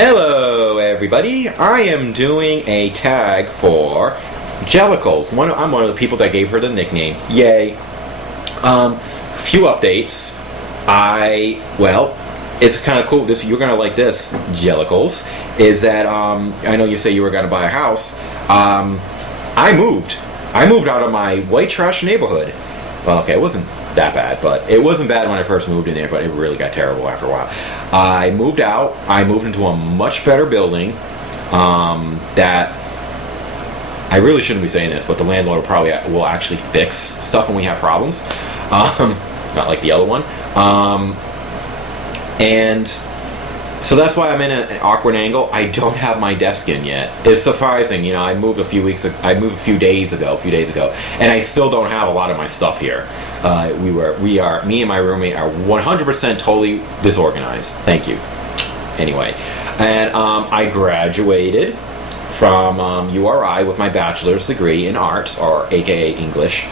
Hello everybody, I am doing a tag for Jellicles. I'm one of the people that gave her the nickname. Yay. Few updates. It's kind of cool. You're going to like this, Jellicles, is that, I know you say you were going to buy a house. I moved out of my white trash neighborhood. Well, okay, it wasn't that bad, but it wasn't bad when I first moved in there, but it really got terrible after a while. I moved out. I moved into a much better building that I really shouldn't be saying this, but the landlord probably will actually fix stuff when we have problems. Not like the other one. And so that's why I'm in an awkward angle. I don't have my desk in yet. It's surprising, I moved a few days ago, and I still don't have a lot of my stuff here. Me and my roommate are 100% totally disorganized. Thank you. Anyway, and I graduated from URI with my bachelor's degree in arts, or AKA English.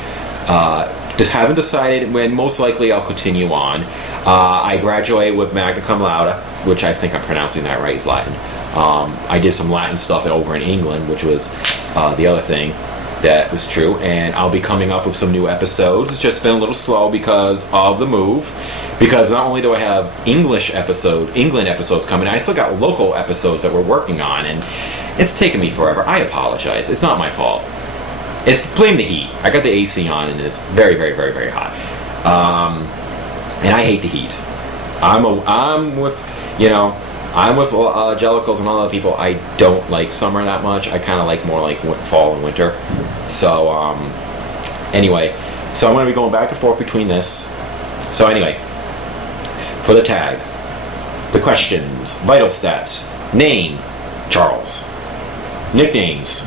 Just haven't decided when. Most likely I'll continue on. I graduated with magna cum laude, which I think I'm pronouncing that right, is Latin. I did some Latin stuff over in England, which was the other thing that was true, and I'll be coming up with some new episodes. It's just been a little slow because of the move, because not only do I have England episodes coming, I still got local episodes that we're working on, and it's taken me forever. I apologize. It's not my fault. It's blame the heat. I got the AC on and it's very, very, very, very hot. And I hate the heat. I'm with Jellicles and all other people. I don't like summer that much. I kind of like more like fall and winter. So, anyway. So I'm going to be going back and forth between this. So anyway. For the tag. The questions. Vital stats. Name. Charles. Nicknames.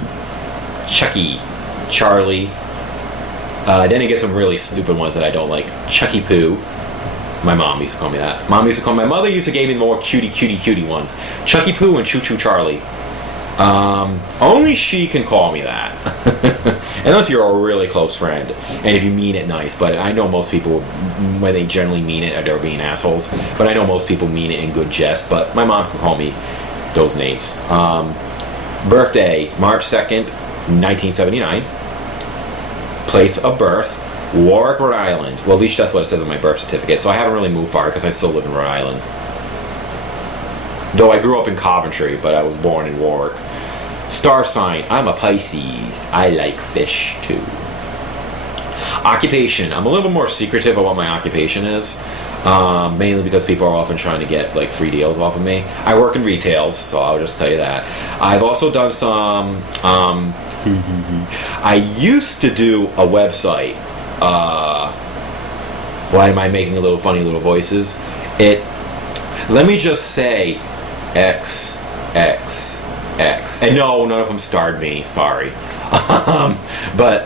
Chucky. Charlie. Then I get some really stupid ones that I don't like. Chucky Poo. My mom used to call me that. My mother used to give me the more cutie ones. Chucky Poo and Choo Choo Charlie. Only she can call me that. Unless you're a really close friend. And if you mean it nice. But I know most people, when they generally mean it, they're being assholes. But I know most people mean it in good jest. But my mom can call me those names. Birthday, March 2nd, 1979. Place of birth, Warwick, Rhode Island. Well, at least that's what it says on my birth certificate. So I haven't really moved far because I still live in Rhode Island. Though I grew up in Coventry, but I was born in Warwick. Star sign, I'm a Pisces. I like fish too. Occupation, I'm a little bit more secretive of what my occupation is. Mainly because people are often trying to get like free deals off of me. I work in retail, so I'll just tell you that. I've also done some I used to do a website. Why am I making funny little voices? Let me just say X. And no, none of them starred me, sorry. But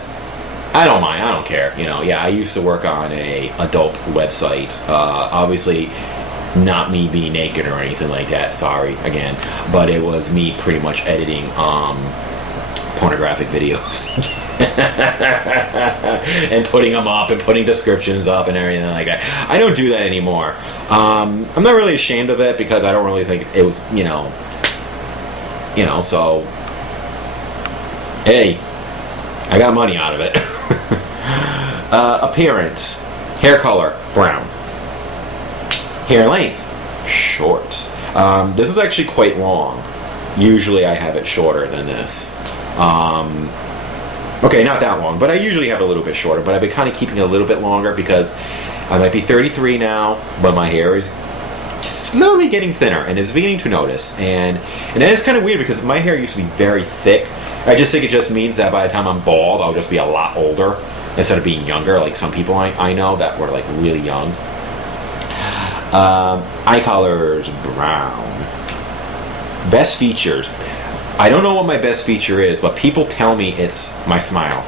I don't mind, I don't care. I used to work on a adult website. Obviously not me being naked or anything like that, sorry again. But it was me pretty much editing pornographic videos. And putting them up and putting descriptions up and everything like that. I don't do that anymore. I'm not really ashamed of it because I don't really think it was, so hey, I got money out of it. Appearance, hair color, brown. Hair length, short. This is actually quite long. Usually I have it shorter than this. Okay, not that long, but I usually have it a little bit shorter, but I've been kind of keeping it a little bit longer because I might be 33 now, but my hair is slowly getting thinner, and it's beginning to notice, and that is kind of weird because my hair used to be very thick. I just think it just means that by the time I'm bald, I'll just be a lot older instead of being younger, like some people I know that were like really young. Eye colors, brown. Best features. I don't know what my best feature is, but people tell me it's my smile.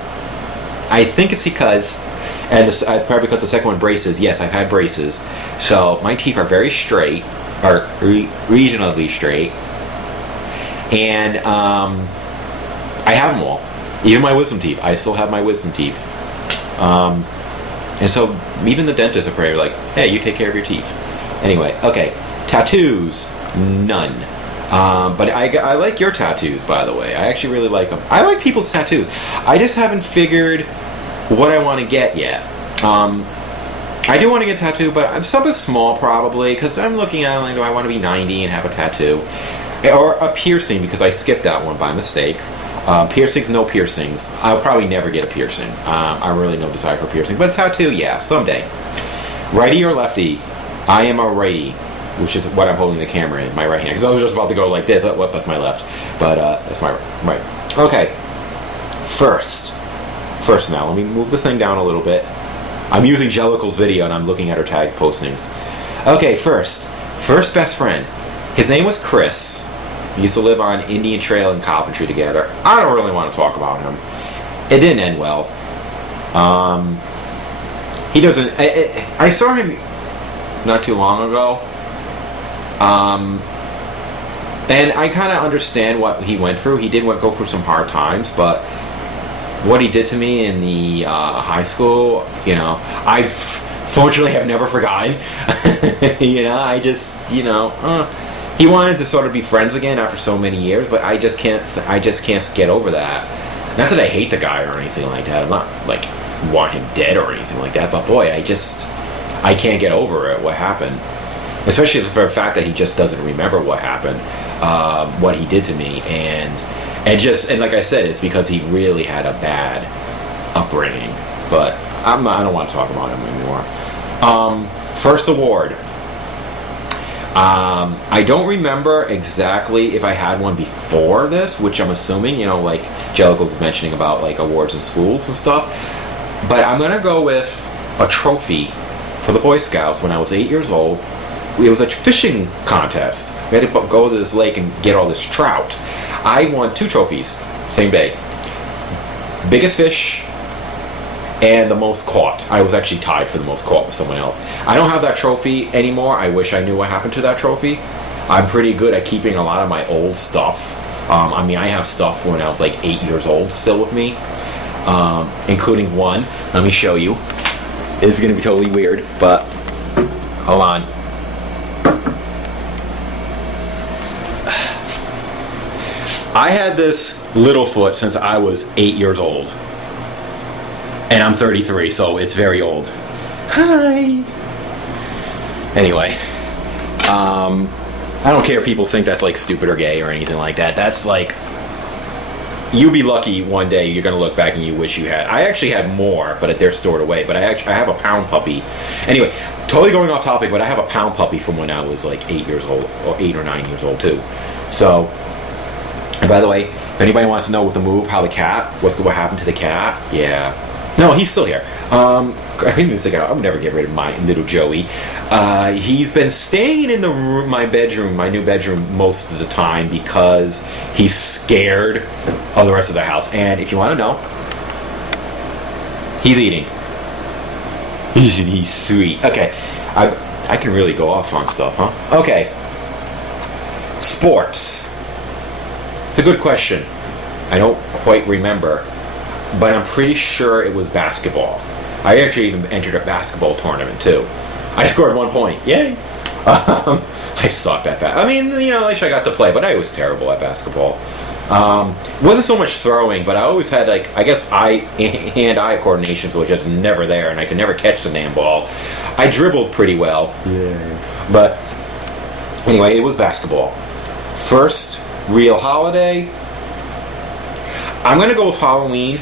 I think it's because, and this, probably because the second one, braces. Yes, I've had braces. So my teeth are very straight, or reasonably straight. And I have them all. Even my wisdom teeth. I still have my wisdom teeth. And so even the dentist are probably like, hey, you take care of your teeth. Anyway, okay. Tattoos, none. But I like your tattoos, by the way. I actually really like them. I like people's tattoos. I just haven't figured what I want to get yet. I do want to get a tattoo, but something small probably, because I'm looking at it like, do I want to be 90 and have a tattoo? Or a piercing, because I skipped that one by mistake. Piercings, no piercings. I'll probably never get a piercing. I really no desire for piercing. But a tattoo, yeah, someday. Righty or lefty? I am a righty, which is what I'm holding the camera in, my right hand. Because I was just about to go like this. Oh, that's my left. But that's my right. Okay. First now, let me move the thing down a little bit. I'm using Jellicle's video and I'm looking at her tag postings. Okay, first best friend. His name was Chris. We used to live on Indian Trail in Coventry together. I don't really want to talk about him. It didn't end well. He doesn't... I saw him not too long ago. And I kind of understand what he went through. He did go through some hard times, but what he did to me in the high school, I fortunately have never forgotten. I just, he wanted to sort of be friends again after so many years, but I just can't get over that. Not that I hate the guy or anything like that. I'm not like want him dead or anything like that, but boy, I can't get over it. What happened, especially for the fact that he just doesn't remember what happened, what he did to me, and like I said, it's because he really had a bad upbringing. But I don't want to talk about him anymore. First award. I don't remember exactly if I had one before this, which I'm assuming, like Jellicles was mentioning about like awards in schools and stuff. But I'm gonna go with a trophy for the Boy Scouts when I was 8 years old. It was a fishing contest. We had to go to this lake and get all this trout. I won 2 trophies, same day. Biggest fish and the most caught. I was actually tied for the most caught with someone else. I don't have that trophy anymore. I wish I knew what happened to that trophy. I'm pretty good at keeping a lot of my old stuff. I have stuff when I was like 8 years old still with me, including one. Let me show you. It's going to be totally weird, but hold on. I had this Littlefoot since I was 8 years old. And I'm 33, so it's very old. Hi! Anyway. I don't care if people think that's like stupid or gay or anything like that. That's like... You'll be lucky one day you're going to look back and you wish you had. I actually had more, but they're stored away. But I have a pound puppy. Anyway, totally going off topic, but I have a pound puppy from when I was like 8 years old. Or 8 or 9 years old, too. So... And by the way, if anybody wants to know with the move, how the cat, what happened to the cat, yeah. No, he's still here. I didn't even think I would never get rid of my little Joey. He's been staying in my new bedroom, most of the time because he's scared of the rest of the house. And if you want to know, he's eating. He's sweet. Okay, I can really go off on stuff, huh? Okay. Sports. It's a good question. I don't quite remember, but I'm pretty sure it was basketball. I actually even entered a basketball tournament too. I scored 1 point. Yay! I sucked at that. At least I got to play, but I was terrible at basketball. Wasn't so much throwing, but I always had hand-eye coordination, so it was just never there, and I could never catch the damn ball. I dribbled pretty well. Yeah. But anyway, it was basketball. First real holiday, I'm gonna go with Halloween,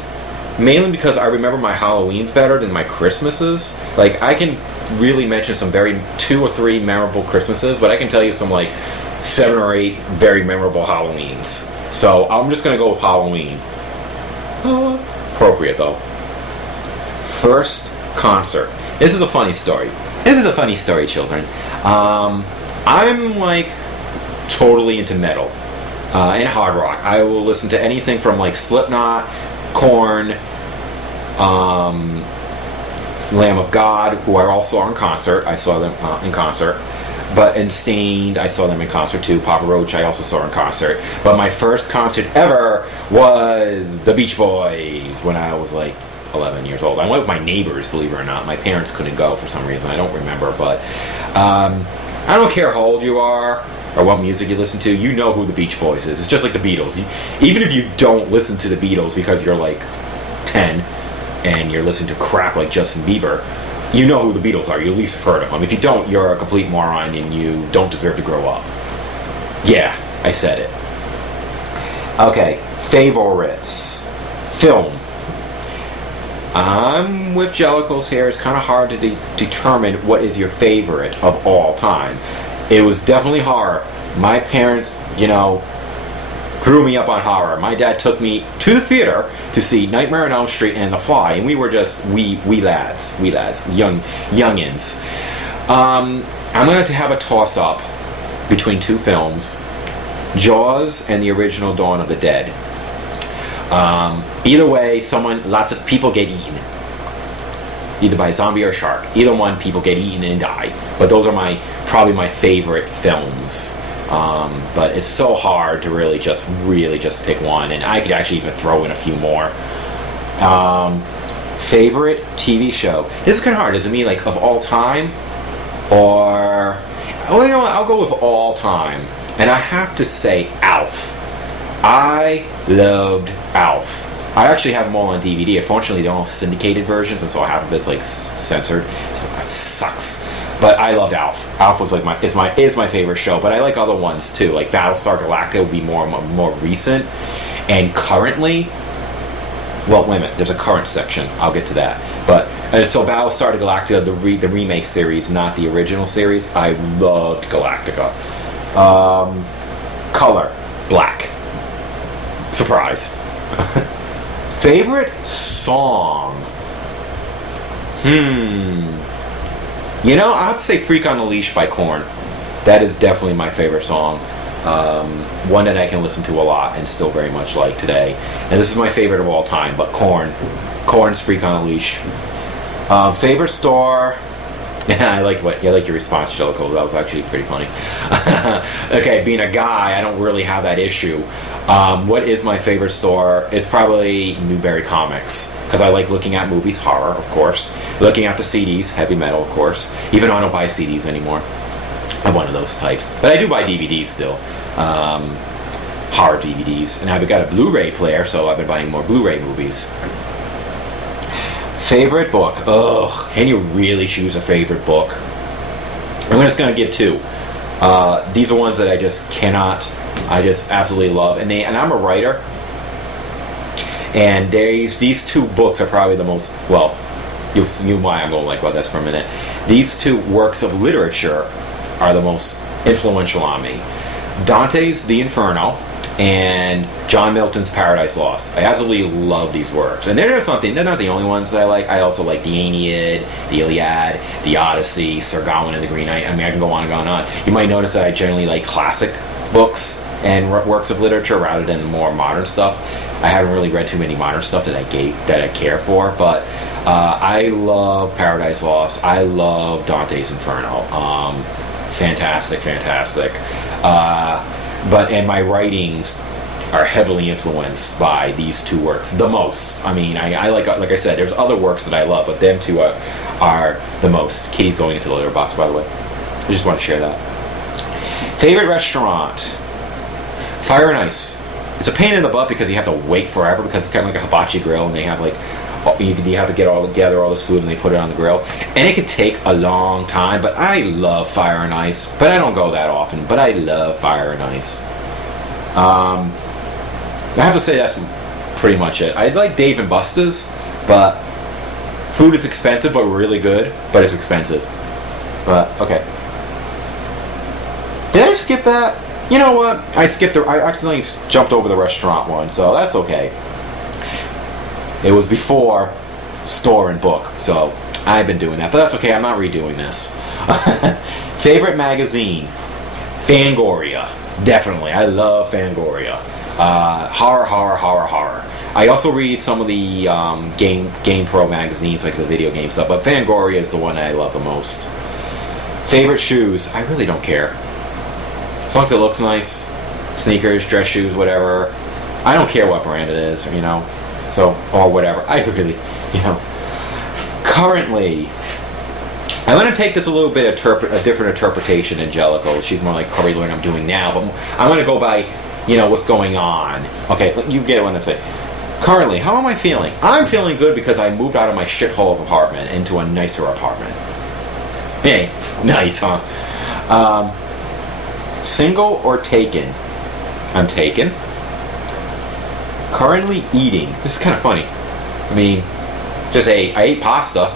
mainly because I remember my Halloweens better than my Christmases. Like, I can really mention some 2 or 3 memorable Christmases, but I can tell you some 7 or 8 very memorable Halloweens. So I'm just gonna go with Halloween. Appropriate though. First concert. This is a funny story. Children. I'm totally into metal. And hard rock. I will listen to anything from Slipknot, Korn, Lamb of God, who I also saw in concert. I saw them in concert. But in Stained, I saw them in concert too. Papa Roach, I also saw in concert. But my first concert ever was the Beach Boys when I was 11 years old. I went with my neighbors, believe it or not. My parents couldn't go for some reason. I don't remember, but I don't care how old you are or what music you listen to, you know who the Beach Boys is. It's just like the Beatles. Even if you don't listen to the Beatles because you're like 10 and you're listening to crap like Justin Bieber, you know who the Beatles are. You at least have heard of them. If you don't, you're a complete moron and you don't deserve to grow up. Yeah, I said it. Okay, favorites. Film. I'm with Jellicles here. It's kind of hard to determine what is your favorite of all time. It was definitely horror. My parents, grew me up on horror. My dad took me to the theater to see Nightmare on Elm Street and The Fly, and we were just wee lads, youngins. I'm going to have a toss-up between two films, Jaws and the original Dawn of the Dead. Either way, lots of people get eaten. Either by a zombie or a shark. Either one, people get eaten and die. But those are probably my favorite films. But it's so hard to really just pick one, and I could actually even throw in a few more. Favorite TV show. This is kind of hard. Does it mean like of all time, or I'll go with all time, and I have to say Alf. I loved Alf. I actually have them all on DVD. Unfortunately, they're all syndicated versions, and so half of it's like censored. So that sucks. But I loved Alf. Alf was like is my favorite show. But I like other ones too. Like Battlestar Galactica would be more recent. And currently, well, wait a minute. There's a current section. I'll get to that. But so Battlestar Galactica, the remake series, not the original series. I loved Galactica. Color black. Surprise. Favorite song? I'd say Freak on the Leash by Korn. That is definitely my favorite song. One that I can listen to a lot and still very much like today. And this is my favorite of all time, but Korn's Freak on the Leash. Favorite store? I like your response, Jellicle. That was actually pretty funny. Okay, being a guy, I don't really have that issue. What is my favorite store? It's probably Newberry Comics, because I like looking at movies, horror, of course, looking at the CDs, heavy metal, of course, even though I don't buy CDs anymore. I'm one of those types. But I do buy DVDs still, horror DVDs, and I've got a Blu-ray player, so I've been buying more Blu-ray movies. Favorite book? Ugh, can you really choose a favorite book? I'm just going to give two. These are ones that I just absolutely love, and I'm a writer, and these two books are probably the most, well, you'll see why I'm going like about this for a minute. These two works of literature are the most influential on me. Dante's The Inferno and John Milton's Paradise Lost. I absolutely love these works, and they're not the only ones that I like. I also like the Aeneid, the Iliad, the Odyssey, Sir Gawain and the Green Knight. I mean, I can go on and on. You might notice that I generally like classic books and works of literature rather than more modern stuff. I haven't really read too many modern stuff that I care for, but I love Paradise Lost. I love Dante's Inferno. Fantastic. And my writings are heavily influenced by these two works the most. I mean, I like I said, there's other works that I love, but them two are the most. Kitty's going into the litter box, by the way. I just want to share that. Favorite restaurant? Fire and Ice. It's a pain in the butt because you have to wait forever, because it's kind of like a hibachi grill, and they have you have to gather all this food and they put it on the grill, and it could take a long time. But I love Fire and Ice, but I don't go that often. But I love Fire and Ice. I have to say that's pretty much it. I like Dave and Buster's, but food is expensive, but really good. But it's expensive. But okay. Did I skip that? You know what? I accidentally jumped over the restaurant one, so that's okay. It was before store and book, so I've been doing that, but that's okay. I'm not redoing this. Favorite magazine? Fangoria. Definitely. I love Fangoria. Horror. I also read some of the Game Pro magazines, like the video game stuff, but Fangoria is the one that I love the most. Favorite shoes? I really don't care. As long as it looks nice, sneakers, dress shoes, whatever. I don't care what brand it is, so, or whatever. I really, currently, I'm going to take this a little bit a different interpretation than Jellicle. She's more like Curry Lawyer I'm doing now, but I'm going to go by, what's going on. Okay, you get what I'm saying. Currently, how am I feeling? I'm feeling good because I moved out of my shithole of apartment into a nicer apartment. Hey, nice, huh? Single or taken? I'm taken. Currently eating. This is kind of funny. I mean, I ate pasta.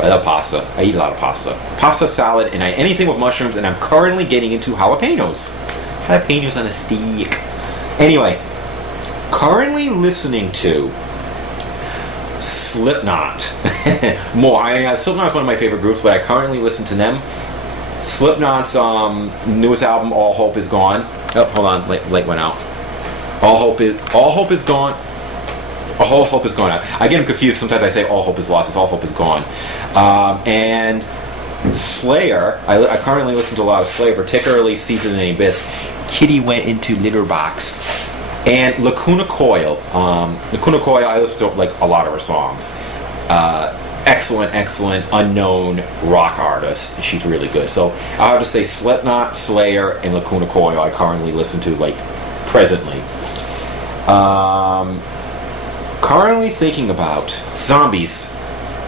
I love pasta. I eat a lot of pasta. Pasta, salad, and anything with mushrooms, and I'm currently getting into jalapenos. Jalapenos on a stick. Anyway, currently listening to Slipknot. Slipknot's one of my favorite groups, but I currently listen to them. Slipknot's newest album, All Hope Is Gone. Oh, hold on, light went out. All Hope Is Gone. All Hope Is Gone. I get them confused. Sometimes I say All Hope Is Lost. It's All Hope Is Gone. And Slayer. I currently listen to a lot of Slayer, particularly Season and Abyss. Kitty Went Into Litter Box. And Lacuna Coil. Lacuna Coil, I listen to like a lot of her songs. Excellent, unknown rock artist. She's really good. So I'll have to say Slipknot, Slayer, and Lacuna Coil I currently listen to like presently. Currently thinking about zombies.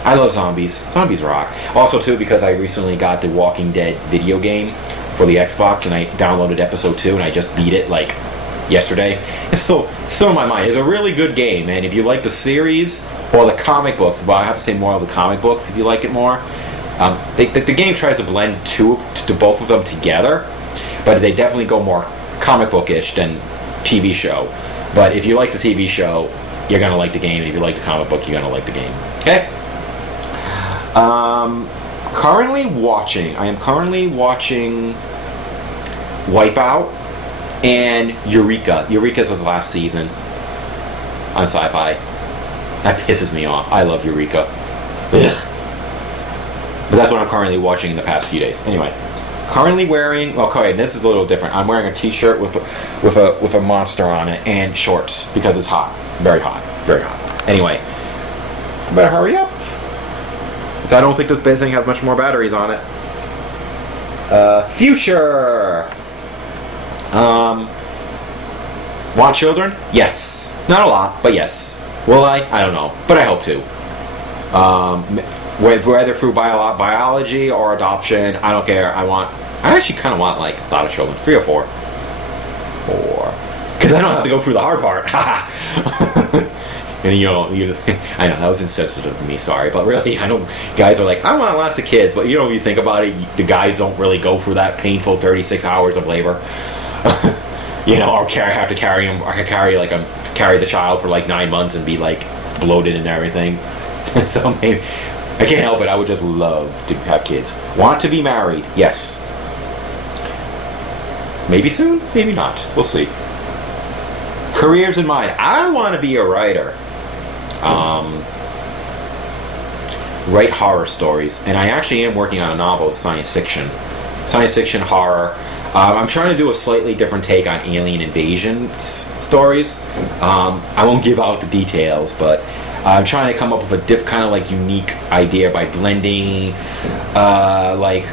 I love zombies. Zombies rock. Also too because I recently got the Walking Dead video game for the Xbox and I downloaded episode 2 and I just beat it like yesterday. It's still in my mind. It's a really good game, and if you like the series or the comic books, but I have to say more of the comic books if you like it more. The game tries to blend to both of them together, but they definitely go more comic bookish than TV show. But if you like the TV show, you're gonna like the game, and if you like the comic book, you're gonna like the game. Okay. I am currently watching Wipeout and Eureka. Eureka's his last season on Sci-Fi. That pisses me off. I love Eureka. Ugh. But that's what I'm currently watching in the past few days. Anyway, currently wearing. Okay, this is a little different. I'm wearing a T-shirt with a monster on it and shorts because it's hot. Very hot. Very hot. Anyway, I better hurry up. So I don't think this thing has much more batteries on it. Future. Want children? Yes. Not a lot, but yes. Will I? I don't know, but I hope to. Whether through biology or adoption, I don't care. I actually kind of want like a lot of children, 3 or 4. Because I don't have to go through the hard part. And I know that was insensitive of me. Sorry, but really, I know guys are like, I want lots of kids, but you think about it, the guys don't really go through that painful 36 hours of labor. Or have to carry them, or carry the child for like 9 months and be like bloated and everything. So maybe I can't help it. I would just love to have kids. Want to be married? Yes. Maybe soon, maybe not. We'll see. Careers in mind. I want to be a writer. Write horror stories, and I actually am working on a novel of science fiction, horror. I'm trying to do a slightly different take on alien invasion stories. I won't give out the details, but I'm trying to come up with a kind of like unique idea by blending like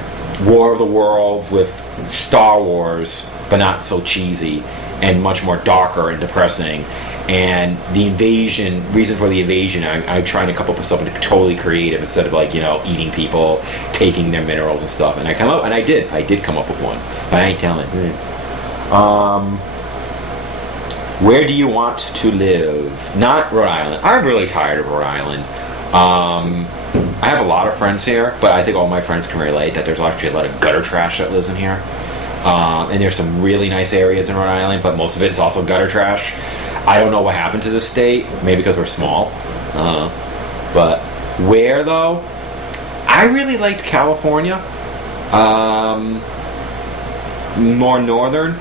War of the Worlds with Star Wars, but not so cheesy and much more darker and depressing. And the reason for the invasion, I'm trying to come up with something totally creative instead of like eating people, taking their minerals and stuff. And I did come up with one, but I ain't telling. Where do you want to live? Not Rhode Island. I'm really tired of Rhode Island. I have a lot of friends here, but I think all my friends can relate that there's actually a lot of gutter trash that lives in here. And there's some really nice areas in Rhode Island, but most of it is also gutter trash. I don't know what happened to this state. Maybe because we're small. But where, though? I really liked California. More northern.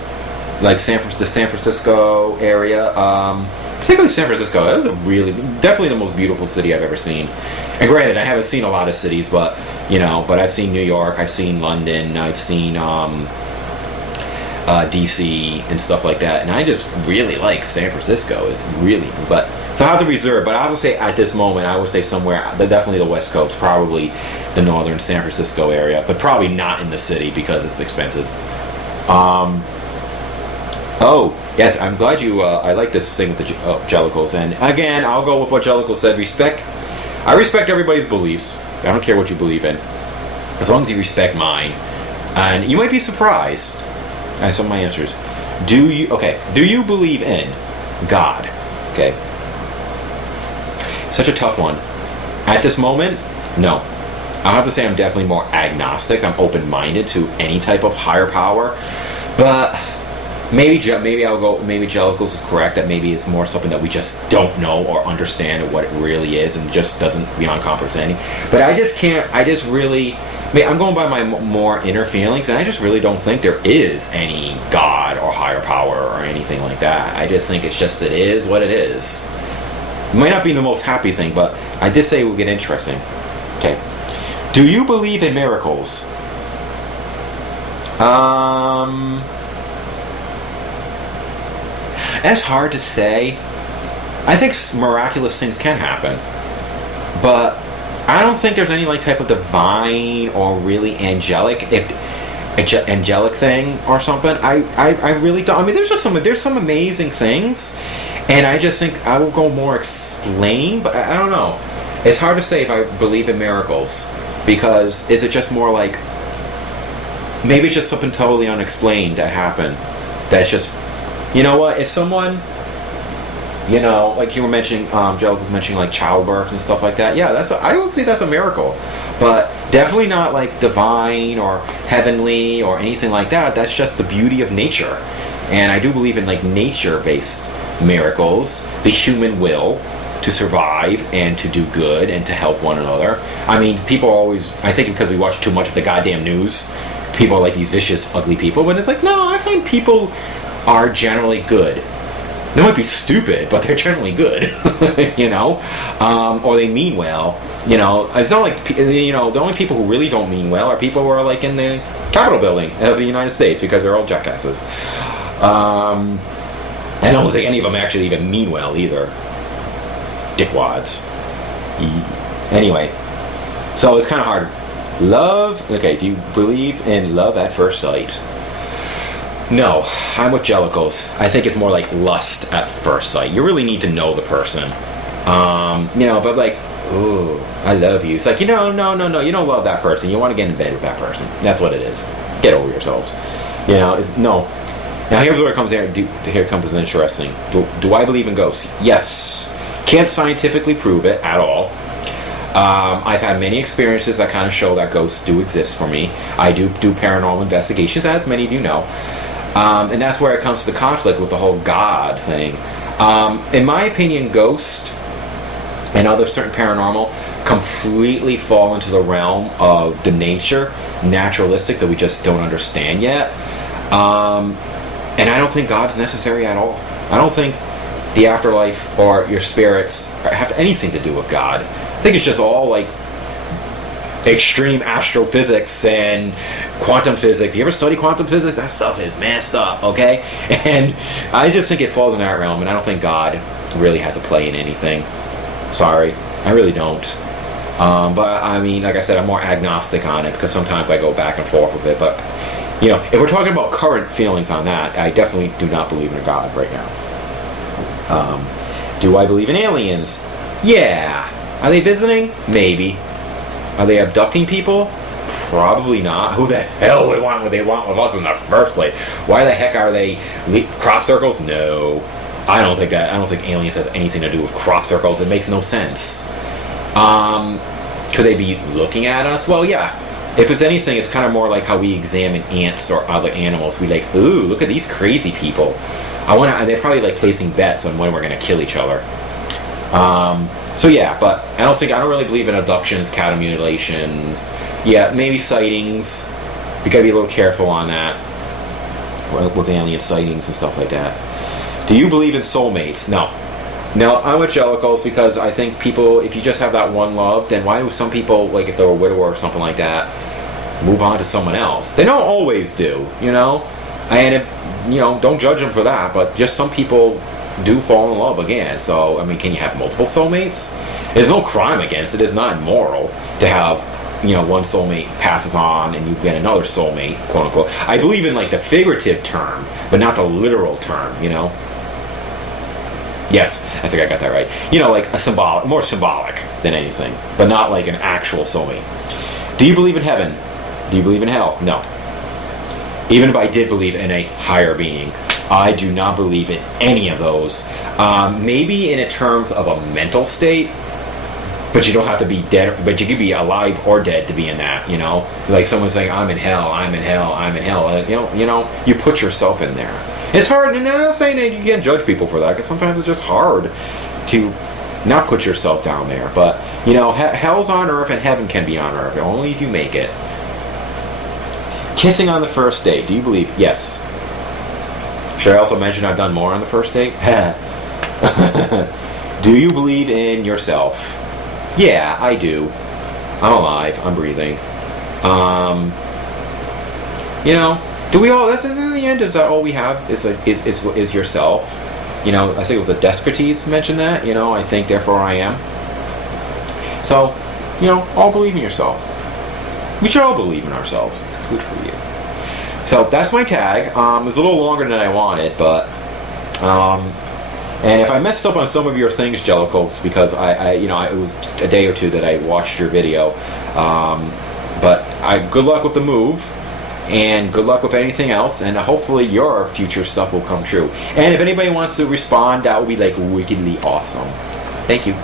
Like the San Francisco area. Particularly San Francisco. That was definitely the most beautiful city I've ever seen. And granted, I haven't seen a lot of cities, but I've seen New York, I've seen London, I've seen DC and stuff like that, and I just really like San Francisco. It's really, but so I have to reserve. But I would say at this moment, I would say somewhere, definitely the West Coast, probably the northern San Francisco area, but probably not in the city because it's expensive. Oh yes, I'm glad you. I like this thing with the Jellicles, and again, I'll go with what Jellicles said. I respect everybody's beliefs. I don't care what you believe in, as long as you respect mine. And you might be surprised. And some of my answers. Do you believe in God? Okay. Such a tough one. At this moment, no. I'll have to say I'm definitely more agnostic. I'm open-minded to any type of higher power. But maybe I'll go. Maybe Jellicles is correct that maybe it's more something that we just don't know or understand what it really is, and just doesn't beyond comprehending. But I just can't. I just really. I'm going by my more inner feelings, and I just really don't think there is any God or higher power or anything like that. I just think it is what it is. It might not be the most happy thing, but I did say it would get interesting. Okay. Do you believe in miracles? That's hard to say. I think miraculous things can happen, but I don't think there's any like type of divine or really angelic thing or something. I really don't. I mean, there's some amazing things, and I just think I will go more explain, but I don't know. It's hard to say if I believe in miracles, because is it just more like maybe it's just something totally unexplained that happened. That's just, you know what? If someone, you know, like you were mentioning, Jellicle was mentioning like childbirth and stuff like that. Yeah, I would say that's a miracle, but definitely not like divine or heavenly or anything like that. That's just the beauty of nature, and I do believe in like nature-based miracles, the human will to survive and to do good and to help one another. I mean, people always, I think because we watch too much of the goddamn news, people are like these vicious, ugly people, but it's like, no, I find people are generally good. They might be stupid, but they're generally good, you know, or they mean well, you know. It's not like, you know, the only people who really don't mean well are people who are like in the Capitol building of the United States, because they're all jackasses. I don't think any of them actually even mean well either. Dickwads. Anyway, so it's kind of hard. Love, okay, do you believe in love at first sight? No, I'm with Jellicles. I think it's more like lust at first sight. You really need to know the person. You know, but like, ooh, I love you. It's like, you know, no, you don't love that person. You want to get in bed with that person. That's what it is. Get over yourselves. You know, it's, no. Now here's where it comes here. Here comes interesting. Do I believe in ghosts? Yes. Can't scientifically prove it at all. I've had many experiences that kind of show that ghosts do exist for me. I do paranormal investigations, as many of you know. And that's where it comes to the conflict with the whole God thing. In my opinion, ghost and other certain paranormal completely fall into the realm of the nature, naturalistic, that we just don't understand yet. And I don't think God's necessary at all. I don't think the afterlife or your spirits have anything to do with God. I think it's just all like extreme astrophysics and quantum physics. You ever study quantum physics? That stuff is messed up, okay? And I just think it falls in that realm, and I don't think God really has a play in anything. Sorry, I really don't. But I mean, like I said, I'm more agnostic on it, because sometimes I go back and forth with it. But, you know, if we're talking about current feelings on that, I definitely do not believe in a God right now. Do I believe in aliens? Yeah. Are they visiting? Maybe. Are they abducting people? Probably not. Who the hell would want what they want with us in the first place? Why the heck are they crop circles? No. I don't think that. I don't think aliens has anything to do with crop circles. It makes no sense. Could they be looking at us? Well, yeah. If it's anything, it's kind of more like how we examine ants or other animals. We like, ooh, look at these crazy people. They're probably like placing bets on when we're going to kill each other. So yeah, but I don't really believe in abductions, cattle mutilations. Yeah, maybe sightings. You gotta be a little careful on that with alien sightings and stuff like that. Do you believe in soulmates? No. Now, I'm with Jellicles, because I think people, if you just have that one love, then why do some people, like if they're a widower or something like that, move on to someone else? They don't always do, you know? And don't judge them for that, but just some people do fall in love again. So, I mean, can you have multiple soulmates? There's no crime against it. It's not immoral to have, one soulmate passes on and you get another soulmate, quote unquote. I believe in like the figurative term, but not the literal term, Yes, I think I got that right. Like more symbolic than anything, but not like an actual soulmate. Do you believe in heaven? Do you believe in hell? No. Even if I did believe in a higher being, I do not believe in any of those. Maybe in terms of a mental state, but you don't have to be dead, but you could be alive or dead to be in that, Like someone saying, I'm in hell, I'm in hell, I'm in hell. You put yourself in there. It's hard, and I'm not saying that you can't judge people for that, because sometimes it's just hard to not put yourself down there. But, hell's on earth and heaven can be on earth, only if you make it. Kissing on the first date, do you believe? Yes. Should I also mention I've done more on the first date? Do you believe in yourself? Yeah, I do. I'm alive. I'm breathing. Do we all? That's in the end. Is that all we have? Is yourself? I think it was a Descartes mentioned that. I think, therefore I am. So, all believe in yourself. We should all believe in ourselves. It's good for you. So that's my tag. It was a little longer than I wanted, but and if I messed up on some of your things, Jellicles, because it was a day or two that I watched your video. But good luck with the move, and good luck with anything else, and hopefully your future stuff will come true. And if anybody wants to respond, that would be like wickedly awesome. Thank you.